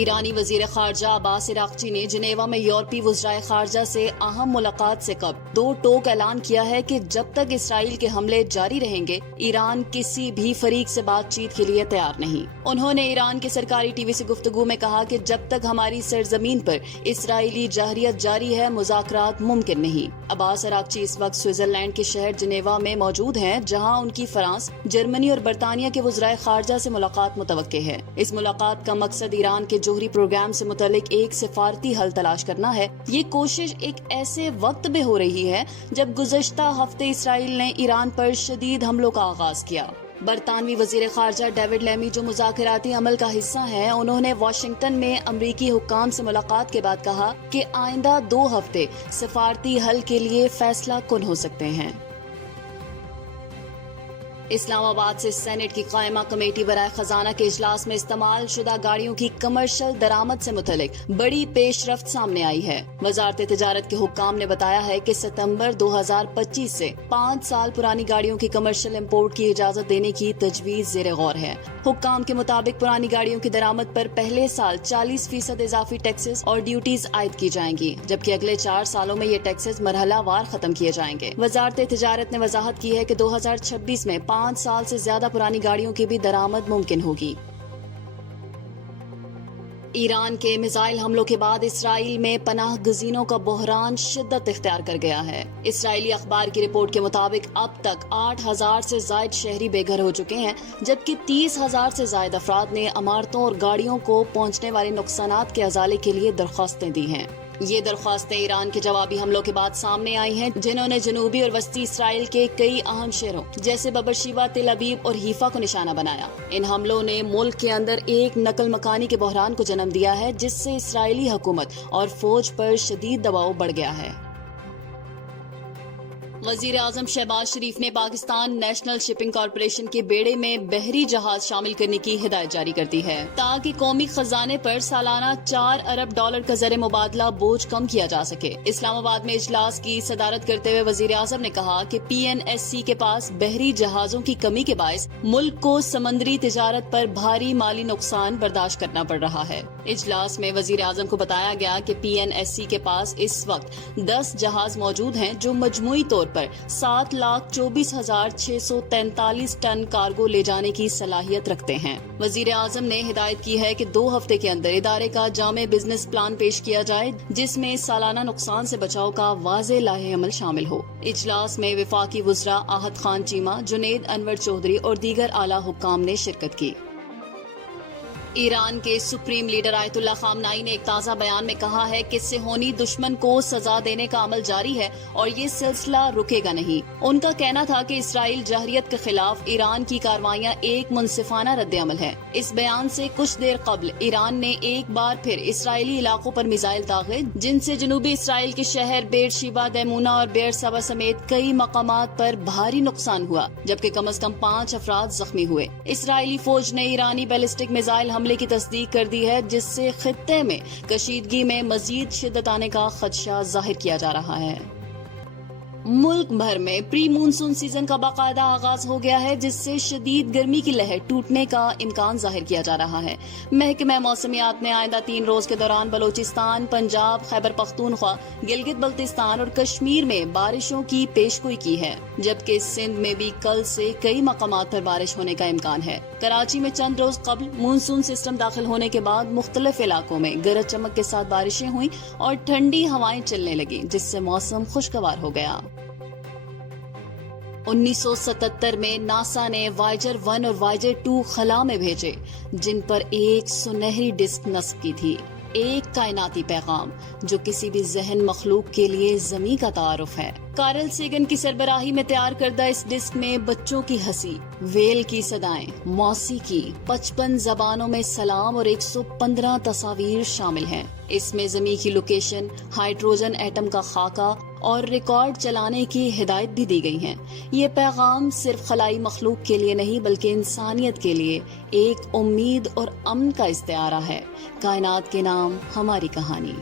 ایرانی وزیر خارجہ عباس عراقچی نے جنیوا میں یورپی وزرائے خارجہ سے اہم ملاقات سے قبل دو ٹوک اعلان کیا ہے کہ جب تک اسرائیل کے حملے جاری رہیں گے ایران کسی بھی فریق سے بات چیت کے لیے تیار نہیں۔ انہوں نے ایران کے سرکاری ٹی وی سے گفتگو میں کہا کہ جب تک ہماری سرزمین پر اسرائیلی جارحیت جاری ہے مذاکرات ممکن نہیں۔ عباس عراقچی اس وقت سوئٹزرلینڈ کے شہر جنیوا میں موجود ہیں، جہاں ان کی فرانس، جرمنی اور برطانیہ کے وزرائے خارجہ سے ملاقات متوقع ہے۔ اس ملاقات کا مقصد ایران کے جوہری پروگرام سے متعلق ایک سفارتی حل تلاش کرنا ہے۔ یہ کوشش ایک ایسے وقت میں ہو رہی ہے جب گزشتہ ہفتے اسرائیل نے ایران پر شدید حملوں کا آغاز کیا۔ برطانوی وزیر خارجہ ڈیوڈ لیمی جو مذاکراتی عمل کا حصہ ہیں، انہوں نے واشنگٹن میں امریکی حکام سے ملاقات کے بعد کہا کہ آئندہ 2 ہفتے سفارتی حل کے لیے فیصلہ کن ہو سکتے ہیں۔ اسلام آباد سے سینٹ کی قائمہ کمیٹی برائے خزانہ کے اجلاس میں استعمال شدہ گاڑیوں کی کمرشل درآمد سے متعلق بڑی پیش رفت سامنے آئی ہے۔ وزارت تجارت کے حکام نے بتایا ہے کہ ستمبر 2025 سے 5 سال پرانی گاڑیوں کی کمرشل امپورٹ کی اجازت دینے کی تجویز زیر غور ہے۔ حکام کے مطابق پرانی گاڑیوں کی درآمد پر پہلے سال 40% اضافی ٹیکسز اور ڈیوٹیز عائد کی جائیں گی، جبکہ اگلے 4 سالوں میں یہ ٹیکسز مرحلہ وار ختم کیے جائیں گے۔ وزارت تجارت نے وضاحت کی ہے کہ 2026 میں 5 سال سے زیادہ پرانی گاڑیوں کی بھی درآمد ممکن ہوگی۔ ایران کے میزائل حملوں کے بعد اسرائیل میں پناہ گزینوں کا بحران شدت اختیار کر گیا ہے۔ اسرائیلی اخبار کی رپورٹ کے مطابق اب تک 8,000 سے زائد شہری بے گھر ہو چکے ہیں، جبکہ 30,000 سے زائد افراد نے عمارتوں اور گاڑیوں کو پہنچنے والے نقصانات کے ازالے کے لیے درخواستیں دی ہیں۔ یہ درخواستیں ایران کے جوابی حملوں کے بعد سامنے آئی ہیں، جنہوں نے جنوبی اور وسطی اسرائیل کے کئی اہم شہروں جیسے ببرشیبہ، تل ابیب اور حیفا کو نشانہ بنایا۔ ان حملوں نے ملک کے اندر ایک نقل مکانی کے بحران کو جنم دیا ہے، جس سے اسرائیلی حکومت اور فوج پر شدید دباؤ بڑھ گیا ہے۔ وزیر اعظم شہباز شریف نے پاکستان نیشنل شپنگ کارپوریشن کے بیڑے میں بحری جہاز شامل کرنے کی ہدایت جاری کر دی ہے، تاکہ قومی خزانے پر سالانہ $4 ارب کا زر مبادلہ بوجھ کم کیا جا سکے۔ اسلام آباد میں اجلاس کی صدارت کرتے ہوئے وزیر اعظم نے کہا کہ PNSC کے پاس بحری جہازوں کی کمی کے باعث ملک کو سمندری تجارت پر بھاری مالی نقصان برداشت کرنا پڑ رہا ہے۔ اجلاس میں وزیر اعظم کو بتایا گیا کہ PNSC کے پاس اس وقت 10 جہاز موجود ہیں جو مجموعی طور پر 7,24,643 ٹن کارگو لے جانے کی صلاحیت رکھتے ہیں۔ وزیر اعظم نے ہدایت کی ہے کہ 2 ہفتے کے اندر ادارے کا جامع بزنس پلان پیش کیا جائے، جس میں سالانہ نقصان سے بچاؤ کا واضح لائحہ عمل شامل ہو۔ اجلاس میں وفاقی وزراء احد خان چیمہ، جنید انور چودھری اور دیگر اعلیٰ حکام نے شرکت کی۔ ایران کے سپریم لیڈر آیت اللہ خامنائی نے ایک تازہ بیان میں کہا ہے کہ صہیونی دشمن کو سزا دینے کا عمل جاری ہے اور یہ سلسلہ رکے گا نہیں۔ ان کا کہنا تھا کہ اسرائیل جارحیت کے خلاف ایران کی کارروائیاں ایک منصفانہ رد عمل ہے۔ اس بیان سے کچھ دیر قبل ایران نے ایک بار پھر اسرائیلی علاقوں پر میزائل داغے، جن سے جنوبی اسرائیل کے شہر بیر شیبا، دیمونا اور بیر سبا سمیت کئی مقامات پر بھاری نقصان ہوا، جبکہ کم از کم 5 افراد زخمی ہوئے۔ اسرائیلی فوج نے ایرانی بیلسٹک میزائل حملے کی تصدیق کر دی ہے، جس سے خطے میں کشیدگی میں مزید شدت آنے کا خدشہ ظاہر کیا جا رہا ہے۔ ملک بھر میں پری مونسون سیزن کا باقاعدہ آغاز ہو گیا ہے، جس سے شدید گرمی کی لہر ٹوٹنے کا امکان ظاہر کیا جا رہا ہے۔ محکمہ موسمیات نے آئندہ 3 روز کے دوران بلوچستان، پنجاب، خیبر پختونخوا، گلگت بلتستان اور کشمیر میں بارشوں کی پیشگوئی کی ہے، جبکہ سندھ میں بھی کل سے کئی مقامات پر بارش ہونے کا امکان ہے۔ کراچی میں چند روز قبل مونسون سسٹم داخل ہونے کے بعد مختلف علاقوں میں گرج چمک کے ساتھ بارشیں ہوئیں اور ٹھنڈی ہوائیں چلنے لگیں، جس سے موسم خوشگوار ہو گیا۔ 1977 میں ناسا نے وائجر 1 اور وائجر 2 خلا میں بھیجے، جن پر ایک سنہری ڈسک نصب کی تھی، ایک کائناتی پیغام جو کسی بھی ذہن مخلوق کے لیے زمیں کا تعارف ہے۔ کارل سیگن کی سربراہی میں تیار کردہ اس ڈسک میں بچوں کی ہنسی، ویل کی صدائیں، موسیقی، 55 زبانوں میں سلام اور 115 تصاویر شامل ہیں۔ اس میں زمین کی لوکیشن، ہائیڈروجن ایٹم کا خاکہ اور ریکارڈ چلانے کی ہدایت بھی دی گئی ہیں۔ یہ پیغام صرف خلائی مخلوق کے لیے نہیں بلکہ انسانیت کے لیے ایک امید اور امن کا استعارہ ہے۔ کائنات کے نام ہماری کہانی۔